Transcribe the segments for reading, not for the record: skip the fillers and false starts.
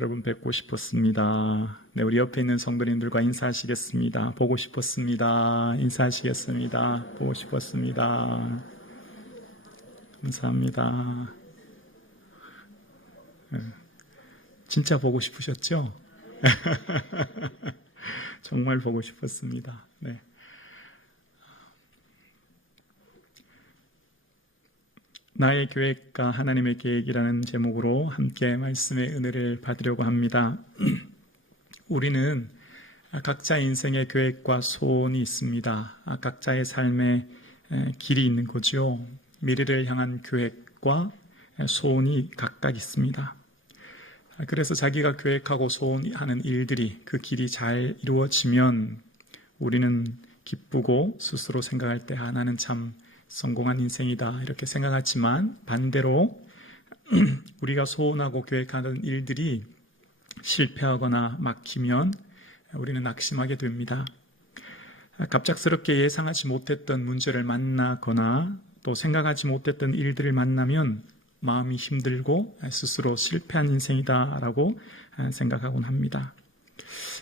여러분 뵙고 싶었습니다. 네, 우리 옆에 있는 성도님들과 인사하시겠습니다. 보고 싶었습니다. 인사하시겠습니다. 보고 싶었습니다. 감사합니다. 진짜 보고 싶으셨죠? 정말 보고 싶었습니다. 네. 나의 계획과 하나님의 계획이라는 제목으로 함께 말씀의 은혜를 받으려고 합니다. 우리는 각자의 인생의 계획과 소원이 있습니다. 각자의 삶의 길이 있는 거죠. 미래를 향한 계획과 소원이 각각 있습니다. 그래서 자기가 계획하고 소원하는 일들이 그 길이 잘 이루어지면 우리는 기쁘고 스스로 생각할 때 나는 참 성공한 인생이다 이렇게 생각하지만, 반대로 우리가 소원하고 계획하는 일들이 실패하거나 막히면 우리는 낙심하게 됩니다. 갑작스럽게 예상하지 못했던 문제를 만나거나 또 생각하지 못했던 일들을 만나면 마음이 힘들고 스스로 실패한 인생이다라고 생각하곤 합니다.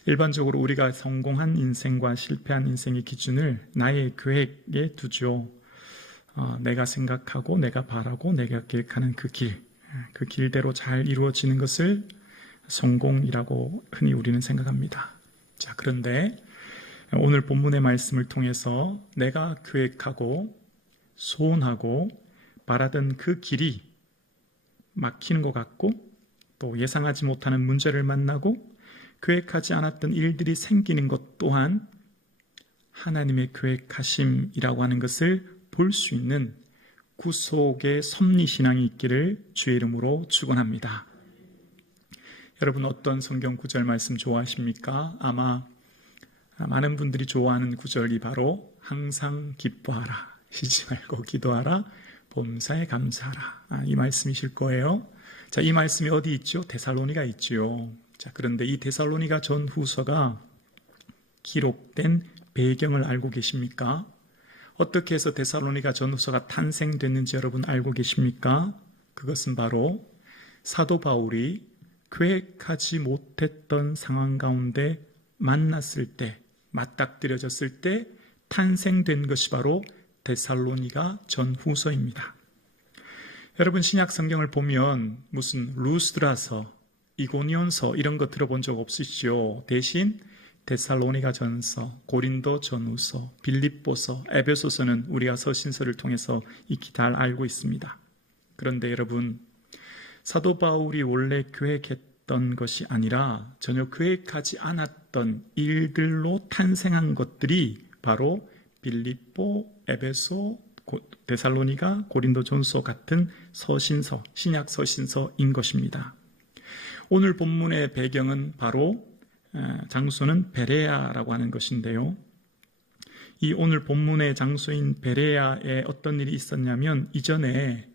일반적으로 우리가 성공한 인생과 실패한 인생의 기준을 나의 계획에 두죠. 내가 생각하고 내가 바라고 내가 계획하는 그 길대로 잘 이루어지는 것을 성공이라고 흔히 우리는 생각합니다. 자, 그런데 오늘 본문의 말씀을 통해서 내가 계획하고 소원하고 바라던 그 길이 막히는 것 같고 또 예상하지 못하는 문제를 만나고 계획하지 않았던 일들이 생기는 것 또한 하나님의 계획하심이라고 하는 것을 볼 수 있는 구속의 섭리신앙이 있기를 주의 이름으로 축원합니다. 여러분, 어떤 성경 구절 말씀 좋아하십니까? 아마 많은 분들이 좋아하는 구절이 바로 항상 기뻐하라, 쉬지 말고 기도하라, 범사에 감사하라, 이 말씀이실 거예요. 자, 이 말씀이 어디 있죠? 데살로니가 있죠. 자, 그런데 이 데살로니가 전후서가 기록된 배경을 알고 계십니까? 어떻게 해서 데살로니가 전후서가 탄생됐는지 여러분 알고 계십니까? 그것은 바로 사도 바울이 계획하지 못했던 상황 가운데 만났을 때, 맞닥뜨려졌을 때 탄생된 것이 바로 데살로니가 전후서입니다. 여러분, 신약 성경을 보면 무슨 루스드라서, 이고니온서 이런 거 들어본 적 없으시죠? 대신 데살로니가 전서, 고린도 전후서, 빌립보서, 에베소서는 우리가 서신서를 통해서 익히 잘 알고 있습니다. 그런데 여러분, 사도 바울이 원래 계획했던 것이 아니라 전혀 계획하지 않았던 일들로 탄생한 것들이 바로 빌립보, 에베소, 데살로니가, 고린도 전서 같은 서신서, 신약 서신서인 것입니다. 오늘 본문의 배경은 바로 장소는 베레아라고 하는 것인데요. 이 오늘 본문의 장소인 베레아에 어떤 일이 있었냐면, 이전에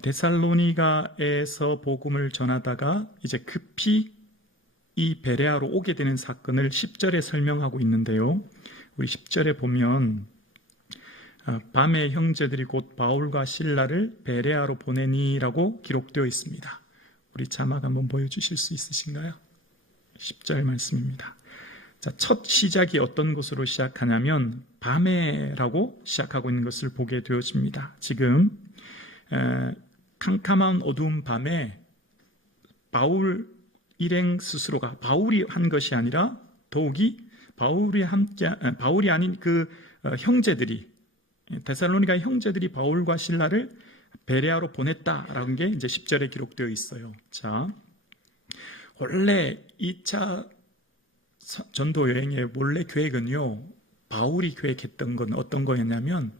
데살로니가에서 복음을 전하다가 이제 급히 이 베레아로 오게 되는 사건을 10절에 설명하고 있는데요. 우리 10절에 보면 밤에 형제들이 곧 바울과 실라를 베레아로 보내니라고 기록되어 있습니다. 우리 자막 한번 보여주실 수 있으신가요? 10절 말씀입니다. 자, 첫 시작이 어떤 것으로 시작하냐면 밤에라고 시작하고 있는 것을 보게 되어집니다. 지금 캄캄한 어두운 밤에 바울 일행 스스로가, 바울이 한 것이 아니라 더욱이 바울이 아닌 그 형제들이, 데살로니가 형제들이 바울과 실라를 베레아로 보냈다라는 게 이제 10절에 기록되어 있어요. 자, 원래 2차 전도 여행의 원래 계획은요, 바울이 계획했던 건 어떤 거였냐면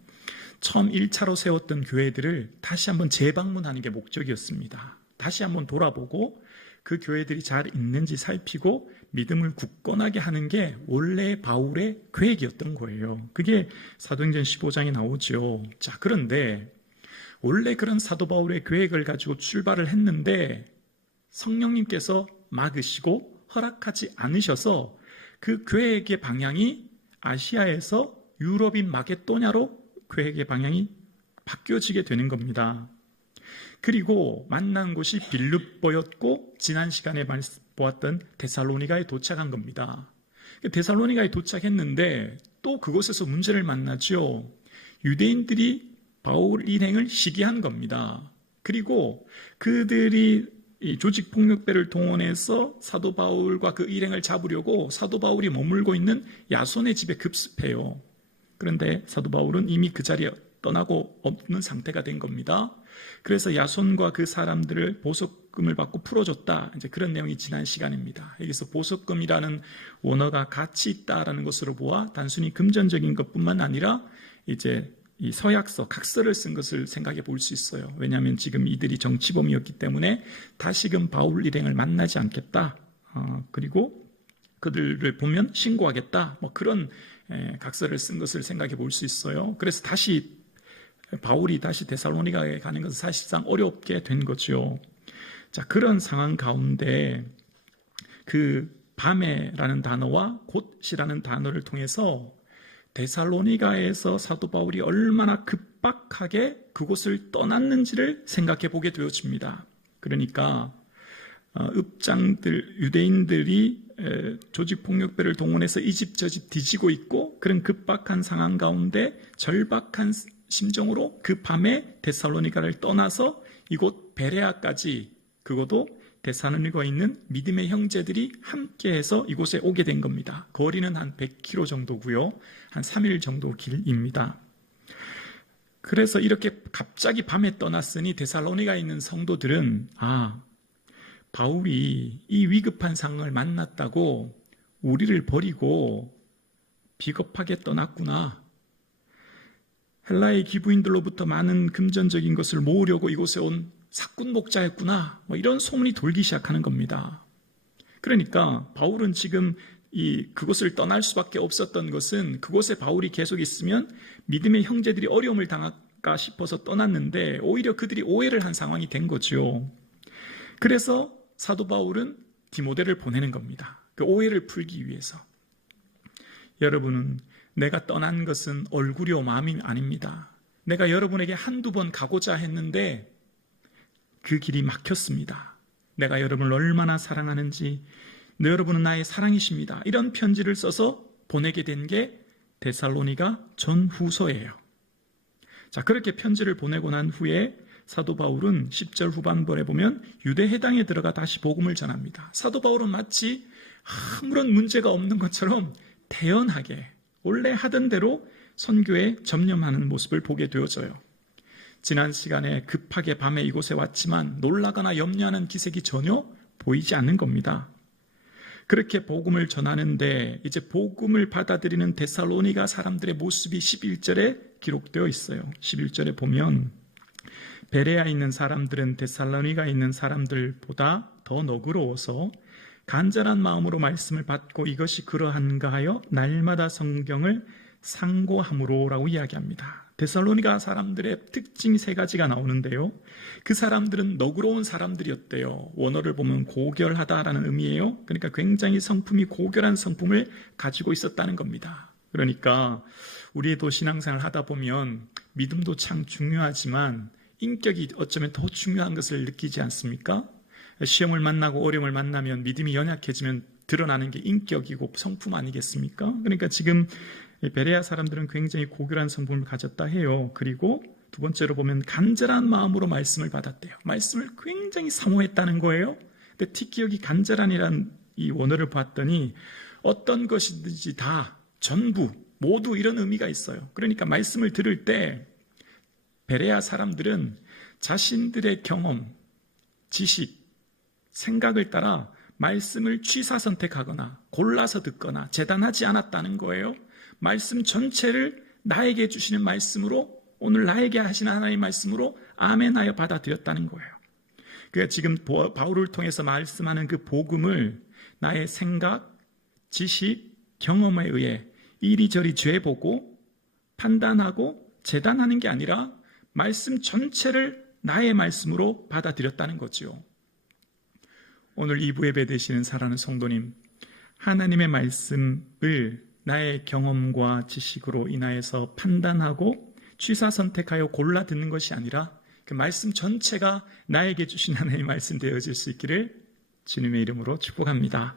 처음 1차로 세웠던 교회들을 다시 한번 재방문하는 게 목적이었습니다. 다시 한번 돌아보고 그 교회들이 잘 있는지 살피고 믿음을 굳건하게 하는 게 원래 바울의 계획이었던 거예요. 그게 사도행전 15장에 나오죠. 자, 그런데 원래 그런 사도 바울의 계획을 가지고 출발을 했는데 성령님께서 막으시고 허락하지 않으셔서 그 계획의 방향이 아시아에서 유럽인 마게도냐로 계획의 방향이 바뀌어지게 되는 겁니다. 그리고 만난 곳이 빌립보였고 지난 시간에 보았던 데살로니가에 도착한 겁니다. 데살로니가에 도착했는데 또 그곳에서 문제를 만나죠. 유대인들이 바울 일행을 시기한 겁니다. 그리고 그들이 이 조직폭력배를 동원해서 사도 바울과 그 일행을 잡으려고 사도 바울이 머물고 있는 야손의 집에 급습해요. 그런데 사도 바울은 이미 그 자리에 떠나고 없는 상태가 된 겁니다. 그래서 야손과 그 사람들을 보석금을 받고 풀어줬다. 이제 그런 내용이 지난 시간입니다. 여기서 보석금이라는 원어가 가치 있다라는 것으로 보아 단순히 금전적인 것뿐만 아니라 이제 이 서약서, 각서를 쓴 것을 생각해 볼 수 있어요. 왜냐하면 지금 이들이 정치범이었기 때문에 다시금 바울 일행을 만나지 않겠다. 그리고 그들을 보면 신고하겠다. 뭐 그런 각서를 쓴 것을 생각해 볼 수 있어요. 그래서 바울이 다시 데살로니가에 가는 것은 사실상 어렵게 된 거죠. 자, 그런 상황 가운데 그 밤에라는 단어와 곧이라는 단어를 통해서 데살로니가에서 사도 바울이 얼마나 급박하게 그곳을 떠났는지를 생각해 보게 되어집니다. 그러니까 유대인들이 조직폭력배를 동원해서 이 집 저 집 뒤지고 있고 그런 급박한 상황 가운데 절박한 심정으로 그 밤에 데살로니가를 떠나서 이곳 베레아까지, 그것도 데살로니가에 있는 믿음의 형제들이 함께해서 이곳에 오게 된 겁니다. 거리는 한 100km 정도고요. 한 3일 정도 길입니다. 그래서 이렇게 갑자기 밤에 떠났으니 데살로니가에 있는 성도들은 바울이 이 위급한 상황을 만났다고 우리를 버리고 비겁하게 떠났구나. 헬라의 기부인들로부터 많은 금전적인 것을 모으려고 이곳에 온 사꾼 목자였구나. 뭐 이런 소문이 돌기 시작하는 겁니다. 그러니까 바울은 지금 그곳을 떠날 수밖에 없었던 것은 그곳에 바울이 계속 있으면 믿음의 형제들이 어려움을 당할까 싶어서 떠났는데 오히려 그들이 오해를 한 상황이 된 거죠. 그래서 사도 바울은 디모데를 보내는 겁니다. 그 오해를 풀기 위해서. 여러분은 내가 떠난 것은 얼굴이요 마음이 아닙니다. 내가 여러분에게 한두 번 가고자 했는데 그 길이 막혔습니다. 내가 여러분을 얼마나 사랑하는지, 여러분은 나의 사랑이십니다. 이런 편지를 써서 보내게 된 게 데살로니가 전후서예요. 자, 그렇게 편지를 보내고 난 후에 사도 바울은 10절 후반부에 보면 유대 해당에 들어가 다시 복음을 전합니다. 사도 바울은 마치 아무런 문제가 없는 것처럼 태연하게 원래 하던 대로 선교에 전념하는 모습을 보게 되어져요. 지난 시간에 급하게 밤에 이곳에 왔지만 놀라거나 염려하는 기색이 전혀 보이지 않는 겁니다. 그렇게 복음을 전하는데 이제 복음을 받아들이는 데살로니가 사람들의 모습이 11절에 기록되어 있어요. 11절에 보면 베레아에 있는 사람들은 데살로니가에 있는 사람들보다 더 너그러워서 간절한 마음으로 말씀을 받고 이것이 그러한가 하여 날마다 성경을 상고함으로라고 이야기합니다. 데살로니가 사람들의 특징 3가지가 나오는데요. 그 사람들은 너그러운 사람들이었대요. 원어를 보면 고결하다라는 의미예요. 그러니까 굉장히 성품이 고결한 성품을 가지고 있었다는 겁니다. 그러니까 우리도 신앙생활을 하다 보면 믿음도 참 중요하지만 인격이 어쩌면 더 중요한 것을 느끼지 않습니까? 시험을 만나고 어려움을 만나면 믿음이 연약해지면 드러나는 게 인격이고 성품 아니겠습니까? 그러니까 지금 베레아 사람들은 굉장히 고결한 성품을 가졌다 해요. 그리고 두 번째로 보면 간절한 마음으로 말씀을 받았대요. 말씀을 굉장히 사모했다는 거예요. 근데 특히 여기 간절한이란 이 원어를 봤더니 어떤 것이든지 다, 전부, 모두 이런 의미가 있어요. 그러니까 말씀을 들을 때 베레아 사람들은 자신들의 경험, 지식, 생각을 따라 말씀을 취사선택하거나 골라서 듣거나 재단하지 않았다는 거예요. 말씀 전체를 나에게 주시는 말씀으로, 오늘 나에게 하시는 하나님의 말씀으로 아멘하여 받아들였다는 거예요. 그러니까 지금 바울을 통해서 말씀하는 그 복음을 나의 생각, 지식, 경험에 의해 이리저리 죄보고 판단하고 재단하는 게 아니라 말씀 전체를 나의 말씀으로 받아들였다는 거죠. 오늘 2부 예배 되시는 사랑하는 성도님, 하나님의 말씀을 나의 경험과 지식으로 인하여서 판단하고 취사선택하여 골라 듣는 것이 아니라 그 말씀 전체가 나에게 주신 하나님의 말씀 되어질 수 있기를 주님의 이름으로 축복합니다.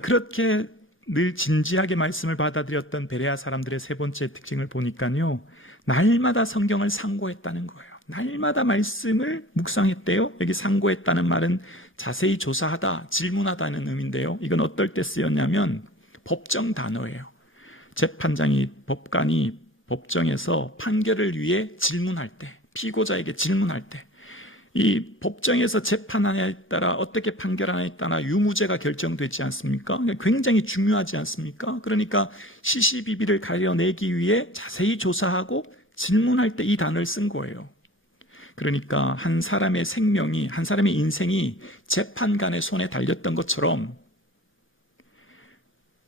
그렇게 늘 진지하게 말씀을 받아들였던 베레아 사람들의 세 번째 특징을 보니까요, 날마다 성경을 상고했다는 거예요. 날마다 말씀을 묵상했대요. 여기 상고했다는 말은 자세히 조사하다, 질문하다는 의미인데요. 이건 어떨 때 쓰였냐면 법정 단어예요. 재판장이, 법관이 법정에서 판결을 위해 질문할 때, 피고자에게 질문할 때, 이 법정에서 재판하냐에 따라 어떻게 판결하냐에 따라 유무죄가 결정되지 않습니까? 굉장히 중요하지 않습니까? 그러니까 시시비비를 가려내기 위해 자세히 조사하고 질문할 때 이 단어를 쓴 거예요. 그러니까 한 사람의 생명이, 한 사람의 인생이 재판관의 손에 달렸던 것처럼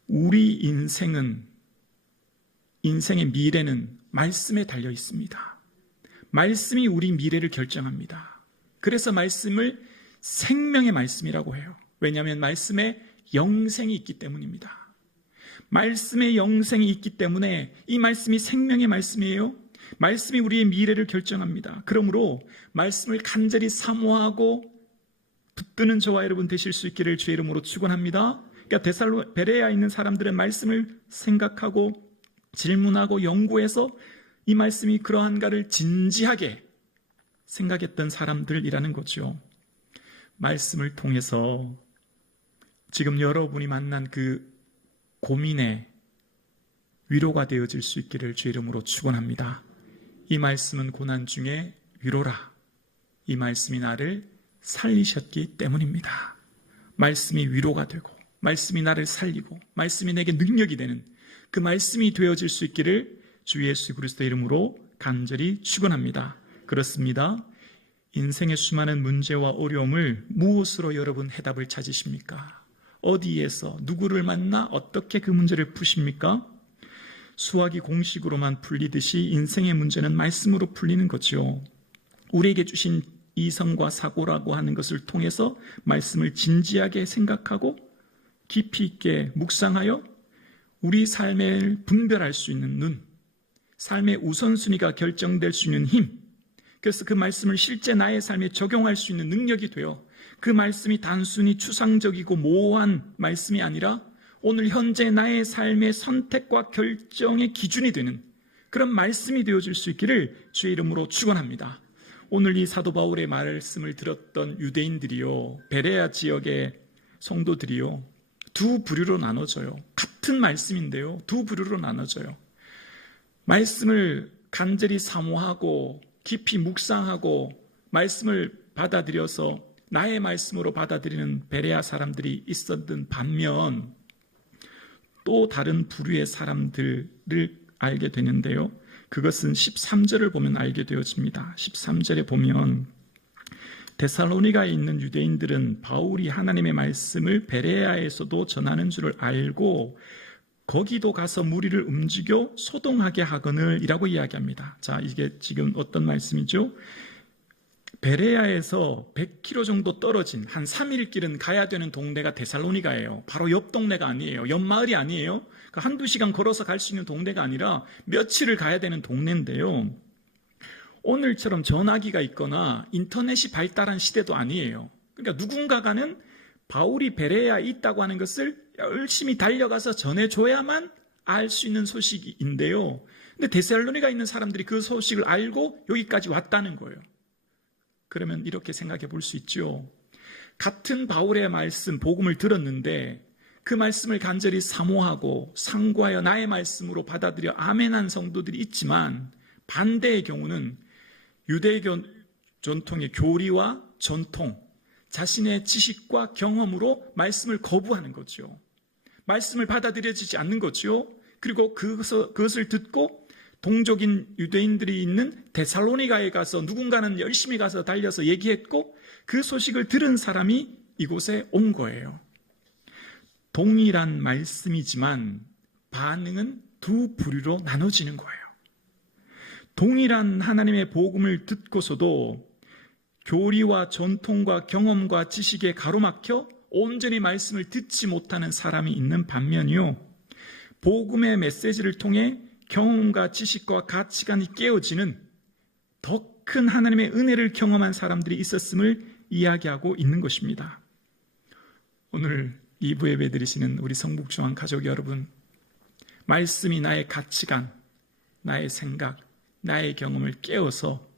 우리 인생의 미래는 말씀에 달려 있습니다. 말씀이 우리 미래를 결정합니다. 그래서 말씀을 생명의 말씀이라고 해요. 왜냐하면 말씀에 영생이 있기 때문입니다. 말씀에 영생이 있기 때문에 이 말씀이 생명의 말씀이에요. 말씀이 우리의 미래를 결정합니다. 그러므로 말씀을 간절히 사모하고 붙드는 저와 여러분 되실 수 있기를 주의 이름으로 축원합니다. 그러니까 베레아에 있는 사람들은 말씀을 생각하고 질문하고 연구해서 이 말씀이 그러한가를 진지하게 생각했던 사람들이라는 거죠. 말씀을 통해서 지금 여러분이 만난 그 고민에 위로가 되어질 수 있기를 주의 이름으로 축원합니다. 이 말씀은 고난 중에 위로라. 이 말씀이 나를 살리셨기 때문입니다. 말씀이 위로가 되고, 말씀이 나를 살리고, 말씀이 내게 능력이 되는 그 말씀이 되어질 수 있기를 주 예수 그리스도의 이름으로 간절히 축원합니다. 그렇습니다. 인생의 수많은 문제와 어려움을 무엇으로 여러분 해답을 찾으십니까? 어디에서 누구를 만나 어떻게 그 문제를 푸십니까? 수학이 공식으로만 풀리듯이 인생의 문제는 말씀으로 풀리는 거죠. 우리에게 주신 이성과 사고라고 하는 것을 통해서 말씀을 진지하게 생각하고 깊이 있게 묵상하여 우리 삶을 분별할 수 있는 눈, 삶의 우선순위가 결정될 수 있는 힘, 그래서 그 말씀을 실제 나의 삶에 적용할 수 있는 능력이 되어 그 말씀이 단순히 추상적이고 모호한 말씀이 아니라 오늘 현재 나의 삶의 선택과 결정의 기준이 되는 그런 말씀이 되어질 수 있기를 주의 이름으로 축원합니다. 오늘 이 사도 바울의 말씀을 들었던 유대인들이요, 베레아 지역의 성도들이요, 두 부류로 나눠져요. 같은 말씀인데요, 두 부류로 나눠져요. 말씀을 간절히 사모하고 깊이 묵상하고 말씀을 받아들여서 나의 말씀으로 받아들이는 베레아 사람들이 있었던 반면 또 다른 부류의 사람들을 알게 되는데요. 그것은 13절을 보면 알게 되어집니다. 13절에 보면 데살로니가에 있는 유대인들은 바울이 하나님의 말씀을 베레아에서도 전하는 줄을 알고 거기도 가서 무리를 움직여 소동하게 하거늘 이라고 이야기합니다. 자, 이게 지금 어떤 말씀이죠? 베레아에서 100km 정도 떨어진 한 3일 길은 가야 되는 동네가 데살로니가예요. 바로 옆 동네가 아니에요. 옆 마을이 아니에요. 한두 시간 걸어서 갈 수 있는 동네가 아니라 며칠을 가야 되는 동네인데요. 오늘처럼 전화기가 있거나 인터넷이 발달한 시대도 아니에요. 그러니까 누군가가는 바울이 베레아에 있다고 하는 것을 열심히 달려가서 전해줘야만 알 수 있는 소식인데요. 근데 데살로니가에 있는 사람들이 그 소식을 알고 여기까지 왔다는 거예요. 그러면 이렇게 생각해 볼 수 있죠. 같은 바울의 말씀, 복음을 들었는데 그 말씀을 간절히 사모하고 상고하여 나의 말씀으로 받아들여 아멘한 성도들이 있지만 반대의 경우는 유대교 전통의 교리와 전통, 자신의 지식과 경험으로 말씀을 거부하는 거죠. 말씀을 받아들여지지 않는 거죠. 그리고 그것을 듣고 동족인 유대인들이 있는 데살로니가에 가서 누군가는 열심히 가서 달려서 얘기했고 그 소식을 들은 사람이 이곳에 온 거예요. 동일한 말씀이지만 반응은 두 부류로 나눠지는 거예요. 동일한 하나님의 복음을 듣고서도 교리와 전통과 경험과 지식에 가로막혀 온전히 말씀을 듣지 못하는 사람이 있는 반면이요, 복음의 메시지를 통해 경험과 지식과 가치관이 깨어지는 더 큰 하나님의 은혜를 경험한 사람들이 있었음을 이야기하고 있는 것입니다. 오늘 2부 예배 드리시는 우리 성북중앙 가족 여러분, 말씀이 나의 가치관, 나의 생각, 나의 경험을 깨워서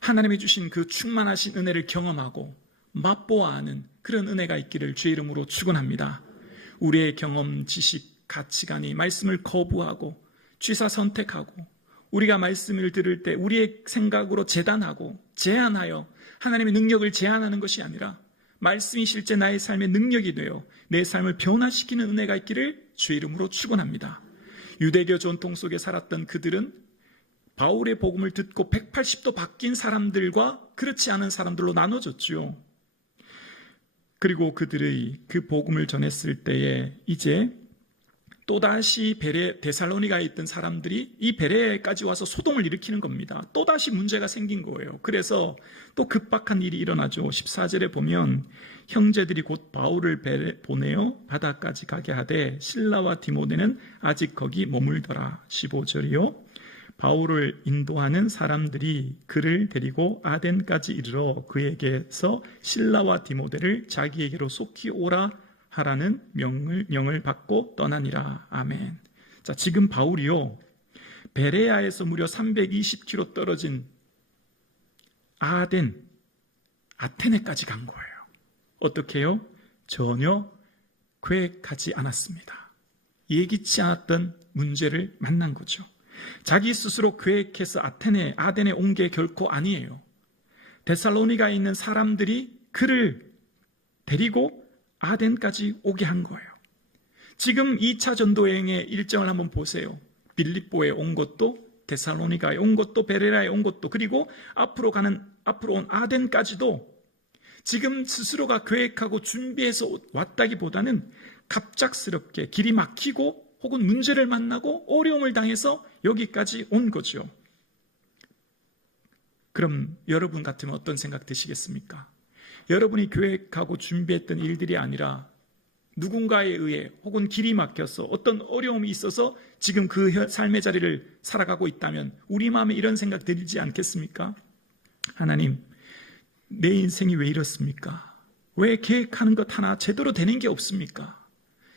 하나님이 주신 그 충만하신 은혜를 경험하고 맛보아하는 그런 은혜가 있기를 주의 이름으로 축원합니다. 우리의 경험, 지식, 가치관이 말씀을 거부하고 취사 선택하고 우리가 말씀을 들을 때 우리의 생각으로 재단하고 제한하여 하나님의 능력을 제한하는 것이 아니라 말씀이 실제 나의 삶의 능력이 되어 내 삶을 변화시키는 은혜가 있기를 주의 이름으로 축원합니다. 유대교 전통 속에 살았던 그들은 바울의 복음을 듣고 180도 바뀐 사람들과 그렇지 않은 사람들로 나눠졌죠. 그리고 그들의 그 복음을 전했을 때에 이제 또다시 데살로니가에 있던 사람들이 이 베레아까지 와서 소동을 일으키는 겁니다. 또다시 문제가 생긴 거예요. 그래서 또 급박한 일이 일어나죠. 14절에 보면 형제들이 곧 바울을 보내어 바다까지 가게 하되 실라와 디모데는 아직 거기 머물더라. 15절이요. 바울을 인도하는 사람들이 그를 데리고 아덴까지 이르러 그에게서 실라와 디모데를 자기에게로 속히 오라 하라는 명을 받고 떠나니라. 아멘. 자, 지금 바울이요, 베레아에서 무려 320km 떨어진 아테네까지 간 거예요. 어떻게 해요? 전혀 계획하지 않았습니다. 예기치 않았던 문제를 만난 거죠. 자기 스스로 계획해서 아덴에 온 게 결코 아니에요. 데살로니가에 있는 사람들이 그를 데리고 아덴까지 오게 한 거예요. 지금 2차 전도여행의 일정을 한번 보세요. 빌립보에 온 것도, 데살로니가에 온 것도, 베레아에 온 것도, 그리고 앞으로 온 아덴까지도 지금 스스로가 계획하고 준비해서 왔다기보다는 갑작스럽게 길이 막히고 혹은 문제를 만나고 어려움을 당해서 여기까지 온 거죠. 그럼 여러분 같으면 어떤 생각 드시겠습니까? 여러분이 계획하고 준비했던 일들이 아니라 누군가에 의해 혹은 길이 막혀서 어떤 어려움이 있어서 지금 그 삶의 자리를 살아가고 있다면 우리 마음에 이런 생각 들지 않겠습니까? 하나님, 내 인생이 왜 이렇습니까? 왜 계획하는 것 하나 제대로 되는 게 없습니까?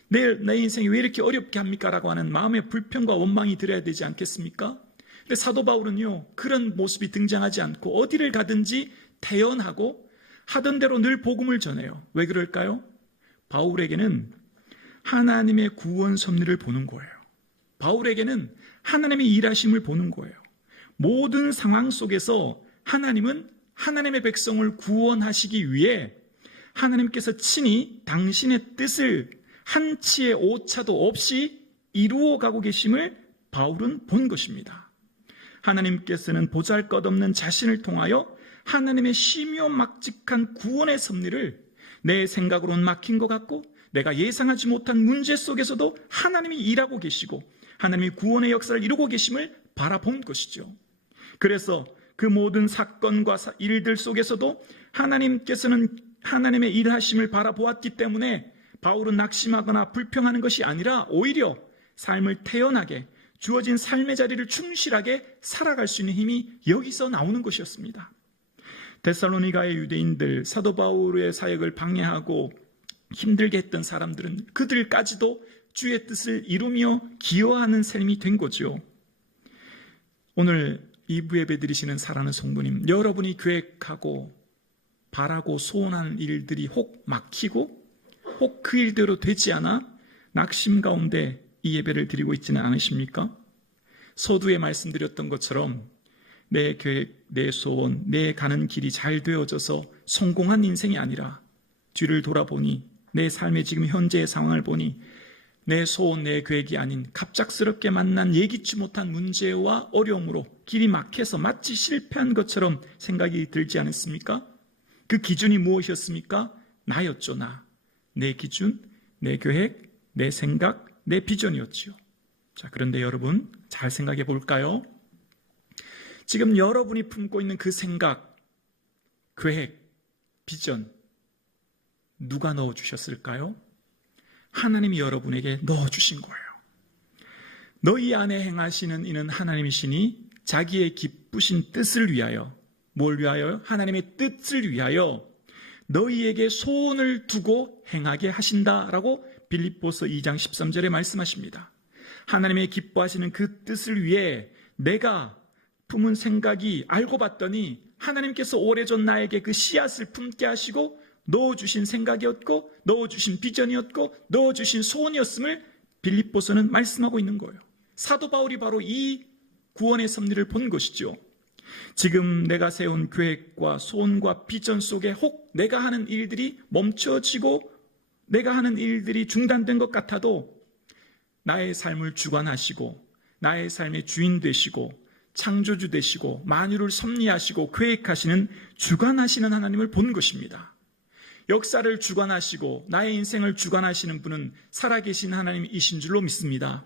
내 인생이 왜 이렇게 어렵게 합니까? 라고 하는 마음의 불평과 원망이 들어야 되지 않겠습니까? 근데 사도 바울은요, 그런 모습이 등장하지 않고 어디를 가든지 태연하고 하던 대로 늘 복음을 전해요. 왜 그럴까요? 바울에게는 하나님의 구원 섭리를 보는 거예요. 바울에게는 하나님의 일하심을 보는 거예요. 모든 상황 속에서 하나님은 하나님의 백성을 구원하시기 위해 하나님께서 친히 당신의 뜻을 한치의 오차도 없이 이루어가고 계심을 바울은 본 것입니다. 하나님께서는 보잘것없는 자신을 통하여 하나님의 심요막직한 구원의 섭리를 내 생각으로는 막힌 것 같고 내가 예상하지 못한 문제 속에서도 하나님이 일하고 계시고 하나님이 구원의 역사를 이루고 계심을 바라본 것이죠. 그래서 그 모든 사건과 일들 속에서도 하나님께서는 하나님의 일하심을 바라보았기 때문에 바울은 낙심하거나 불평하는 것이 아니라 오히려 삶을 태연하게 주어진 삶의 자리를 충실하게 살아갈 수 있는 힘이 여기서 나오는 것이었습니다. 데살로니가의 유대인들, 사도 바울의 사역을 방해하고 힘들게 했던 사람들은 그들까지도 주의 뜻을 이루며 기여하는 삶이 된 거죠. 오늘 2부 예배 드리시는 사랑하는 성도님, 여러분이 계획하고 바라고 소원하는 일들이 혹 막히고 혹 그 일대로 되지 않아 낙심 가운데 이 예배를 드리고 있지는 않으십니까? 서두에 말씀드렸던 것처럼 내 계획, 내 소원, 내 가는 길이 잘 되어져서 성공한 인생이 아니라 뒤를 돌아보니 내 삶의 지금 현재의 상황을 보니 내 소원, 내 계획이 아닌 갑작스럽게 만난 예기치 못한 문제와 어려움으로 길이 막혀서 마치 실패한 것처럼 생각이 들지 않았습니까? 그 기준이 무엇이었습니까? 나였죠, 나. 내 기준, 내 계획, 내 생각, 내 비전이었지요. 자, 그런데 여러분 잘 생각해 볼까요? 지금 여러분이 품고 있는 그 생각, 계획, 비전 누가 넣어주셨을까요? 하나님이 여러분에게 넣어주신 거예요. 너희 안에 행하시는 이는 하나님이시니 자기의 기쁘신 뜻을 위하여, 뭘 위하여? 하나님의 뜻을 위하여 너희에게 소원을 두고 행하게 하신다라고 빌립보서 2장 13절에 말씀하십니다. 하나님의 기뻐하시는 그 뜻을 위해 내가 품은 생각이 알고 봤더니 하나님께서 오래전 나에게 그 씨앗을 품게 하시고 넣어주신 생각이었고 넣어주신 비전이었고 넣어주신 소원이었음을 빌립보서는 말씀하고 있는 거예요. 사도 바울이 바로 이 구원의 섭리를 본 것이죠. 지금 내가 세운 계획과 소원과 비전 속에 혹 내가 하는 일들이 멈춰지고 내가 하는 일들이 중단된 것 같아도 나의 삶을 주관하시고 나의 삶의 주인 되시고 창조주 되시고 만유를 섭리하시고 계획하시는 주관하시는 하나님을 본 것입니다. 역사를 주관하시고 나의 인생을 주관하시는 분은 살아계신 하나님이신 줄로 믿습니다.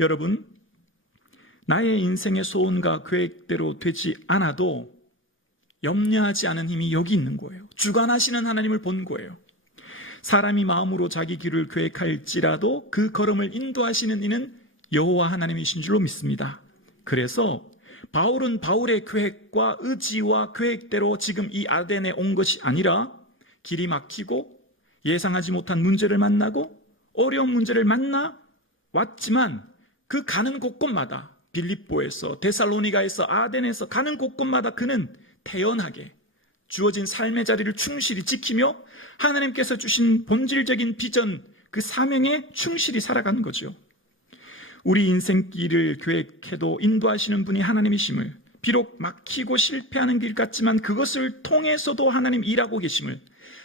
여러분, 나의 인생의 소원과 계획대로 되지 않아도 염려하지 않은 힘이 여기 있는 거예요. 주관하시는 하나님을 본 거예요. 사람이 마음으로 자기 길을 계획할지라도 그 걸음을 인도하시는 이는 여호와 하나님이신 줄로 믿습니다. 그래서 바울은 바울의 계획과 의지와 계획대로 지금 이 아덴에 온 것이 아니라 길이 막히고 예상하지 못한 문제를 만나고 어려운 문제를 만나 왔지만 그 가는 곳곳마다 빌립보에서 데살로니가에서 아덴에서 가는 곳곳마다 그는 태연하게 주어진 삶의 자리를 충실히 지키며 하나님께서 주신 본질적인 비전, 그 사명에 충실히 살아가는 거죠. 우리 인생길을 계획해도 인도하시는 분이 하나님이심을, 비록 막히고 실패하는 길 같지만 그것을 통해서도 하나님 일하고 계심을,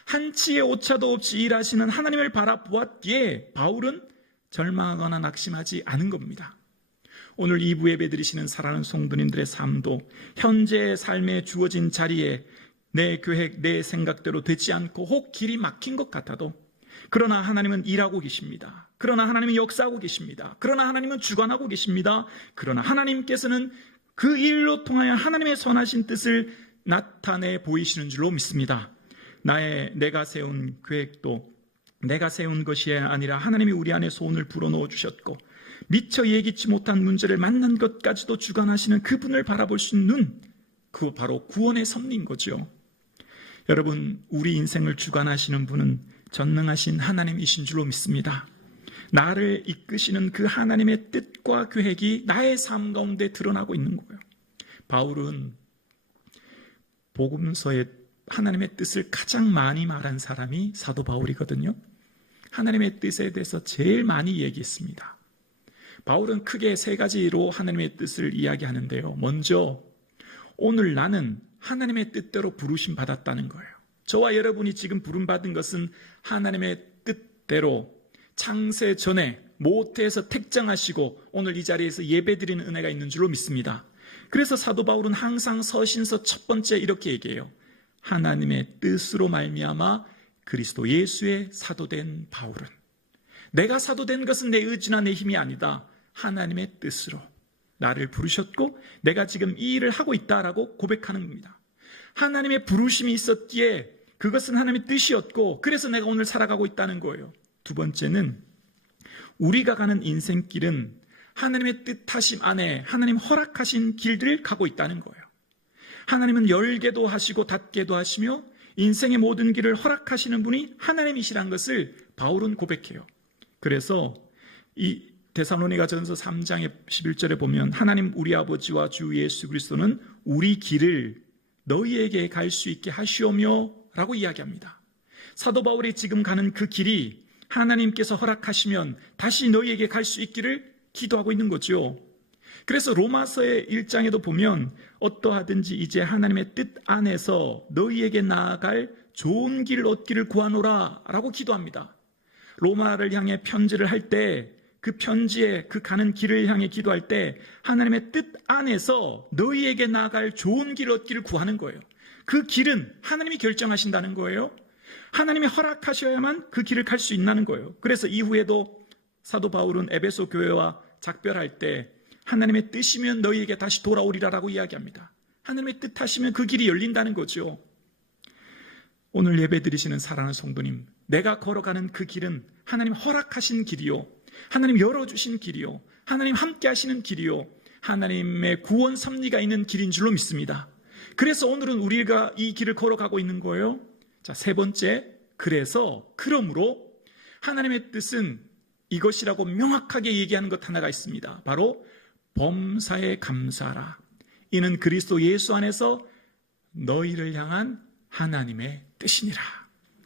한치의 오차도 없이 일하시는 하나님을 바라보았기에 바울은 절망하거나 낙심하지 않은 겁니다. 오늘 2부 예배 드리시는 사랑하는 성도님들의 삶도 현재의 삶에 주어진 자리에 내 계획, 내 생각대로 되지 않고 혹 길이 막힌 것 같아도 그러나 하나님은 일하고 계십니다. 그러나 하나님은 역사하고 계십니다. 그러나 하나님은 주관하고 계십니다. 그러나 하나님께서는 그 일로 통하여 하나님의 선하신 뜻을 나타내 보이시는 줄로 믿습니다. 내가 세운 계획도 내가 세운 것이 아니라 하나님이 우리 안에 소원을 불어넣어 주셨고 미처 예기치 못한 문제를 만난 것까지도 주관하시는 그분을 바라볼 수 있는 눈, 그거 바로 구원의 섭리인 거죠. 여러분, 우리 인생을 주관하시는 분은 전능하신 하나님이신 줄로 믿습니다. 나를 이끄시는 그 하나님의 뜻과 계획이 나의 삶 가운데 드러나고 있는 거예요. 바울은 복음서에 하나님의 뜻을 가장 많이 말한 사람이 사도 바울이거든요. 하나님의 뜻에 대해서 제일 많이 얘기했습니다. 바울은 크게 3가지로 하나님의 뜻을 이야기하는데요. 먼저 오늘 나는 하나님의 뜻대로 부르심 받았다는 거예요. 저와 여러분이 지금 부름받은 것은 하나님의 뜻대로 창세 전에 모태에서 택정하시고 오늘 이 자리에서 예배드리는 은혜가 있는 줄로 믿습니다. 그래서 사도 바울은 항상 서신서 첫 번째 이렇게 얘기해요. 하나님의 뜻으로 말미암아 그리스도 예수의 사도된 바울은, 내가 사도된 것은 내 의지나 내 힘이 아니다. 하나님의 뜻으로 나를 부르셨고 내가 지금 이 일을 하고 있다라고 고백하는 겁니다. 하나님의 부르심이 있었기에 그것은 하나님의 뜻이었고 그래서 내가 오늘 살아가고 있다는 거예요. 두 번째는 우리가 가는 인생길은 하나님의 뜻하심 안에 하나님 허락하신 길들을 가고 있다는 거예요. 하나님은 열게도 하시고 닫게도 하시며 인생의 모든 길을 허락하시는 분이 하나님이시라는 것을 바울은 고백해요. 그래서 이 데살로니가전서 3장의 11절에 보면 하나님 우리 아버지와 주 예수 그리스도는 우리 길을 너희에게 갈 수 있게 하시오며 라고 이야기합니다. 사도 바울이 지금 가는 그 길이 하나님께서 허락하시면 다시 너희에게 갈 수 있기를 기도하고 있는 거죠. 그래서 로마서의 1장에도 보면 어떠하든지 이제 하나님의 뜻 안에서 너희에게 나아갈 좋은 길을 얻기를 구하노라 라고 기도합니다. 로마를 향해 편지를 할 때 그 편지에 그 가는 길을 향해 기도할 때 하나님의 뜻 안에서 너희에게 나아갈 좋은 길을 얻기를 구하는 거예요. 그 길은 하나님이 결정하신다는 거예요. 하나님이 허락하셔야만 그 길을 갈 수 있다는 거예요. 그래서 이후에도 사도 바울은 에베소 교회와 작별할 때 하나님의 뜻이면 너희에게 다시 돌아오리라라고 이야기합니다. 하나님의 뜻하시면 그 길이 열린다는 거죠. 오늘 예배 드리시는 사랑하는 성도님, 내가 걸어가는 그 길은 하나님 허락하신 길이요, 하나님 열어주신 길이요, 하나님 함께 하시는 길이요, 하나님의 구원 섭리가 있는 길인 줄로 믿습니다. 그래서 오늘은 우리가 이 길을 걸어가고 있는 거예요. 자, 세 번째, 그러므로 하나님의 뜻은 이것이라고 명확하게 얘기하는 것 하나가 있습니다. 바로 범사에 감사하라. 이는 그리스도 예수 안에서 너희를 향한 하나님의 뜻이니라.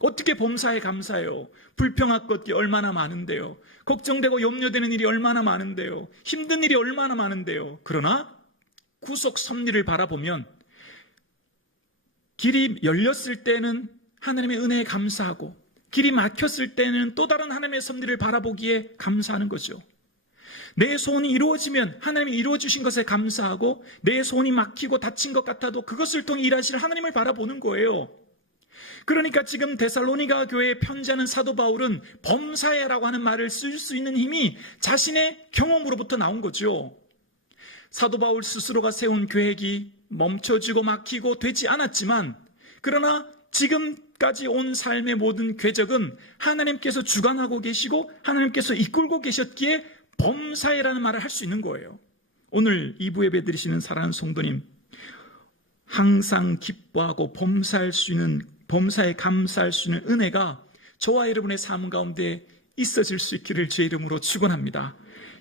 어떻게 범사에 감사해요? 불평할 것이 얼마나 많은데요. 걱정되고 염려되는 일이 얼마나 많은데요. 힘든 일이 얼마나 많은데요. 그러나 구속 섭리를 바라보면 길이 열렸을 때는 하나님의 은혜에 감사하고 길이 막혔을 때는 또 다른 하나님의 섭리를 바라보기에 감사하는 거죠. 내 소원이 이루어지면 하나님이 이루어주신 것에 감사하고 내 소원이 막히고 다친 것 같아도 그것을 통해 일하실 하나님을 바라보는 거예요. 그러니까 지금 데살로니가 교회에 편지하는 사도 바울은 범사에라고 하는 말을 쓸 수 있는 힘이 자신의 경험으로부터 나온 거죠. 사도 바울 스스로가 세운 계획이 멈춰지고 막히고 되지 않았지만 그러나 지금까지 온 삶의 모든 궤적은 하나님께서 주관하고 계시고 하나님께서 이끌고 계셨기에 범사에라는 말을 할 수 있는 거예요. 오늘 2부 예배 드리시는 사랑하는 성도님, 항상 기뻐하고 범사에 감사할 수 있는 은혜가 저와 여러분의 삶 가운데 있어질 수 있기를 주의 이름으로 축원합니다.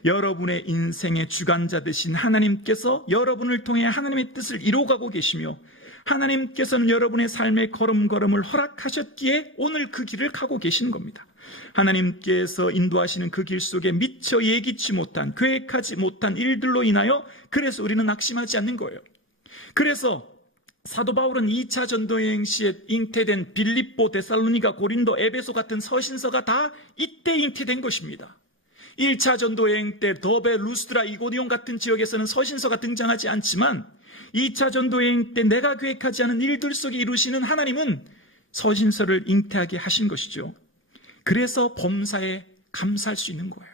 여러분의 인생의 주관자 되신 하나님께서 여러분을 통해 하나님의 뜻을 이루어가고 계시며 하나님께서는 여러분의 삶의 걸음걸음을 허락하셨기에 오늘 그 길을 가고 계시는 겁니다. 하나님께서 인도하시는 그 길 속에 미처 예기치 못한, 계획하지 못한 일들로 인하여 그래서 우리는 낙심하지 않는 거예요. 그래서 사도 바울은 2차 전도여행 시에 잉태된 빌립보, 데살로니가, 고린도, 에베소 같은 서신서가 다 이때 잉태된 것입니다. 1차 전도여행 때 더베, 루스드라, 이고니온 같은 지역에서는 서신서가 등장하지 않지만 2차 전도여행 때 내가 계획하지 않은 일들 속에 이루시는 하나님은 서신서를 잉태하게 하신 것이죠. 그래서 범사에 감사할 수 있는 거예요.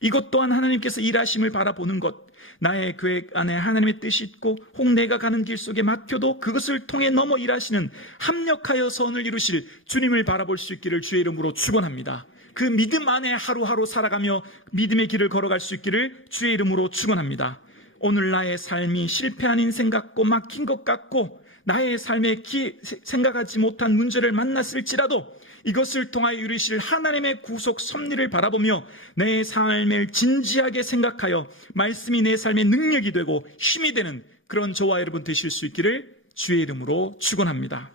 이것 또한 하나님께서 일하심을 바라보는 것, 나의 계획 안에 하나님의 뜻이 있고 혹 내가 가는 길 속에 막혀도 그것을 통해 넘어 일하시는 합력하여 선을 이루실 주님을 바라볼 수 있기를 주의 이름으로 축원합니다. 그 믿음 안에 하루하루 살아가며 믿음의 길을 걸어갈 수 있기를 주의 이름으로 축원합니다. 오늘 나의 삶이 실패한 인생 같고 막힌 것 같고 나의 삶에 생각하지 못한 문제를 만났을지라도 이것을 통하여 이루실 하나님의 구속 섭리를 바라보며 내 삶을 진지하게 생각하여 말씀이 내 삶의 능력이 되고 힘이 되는 그런 저와 여러분 되실 수 있기를 주의 이름으로 축원합니다.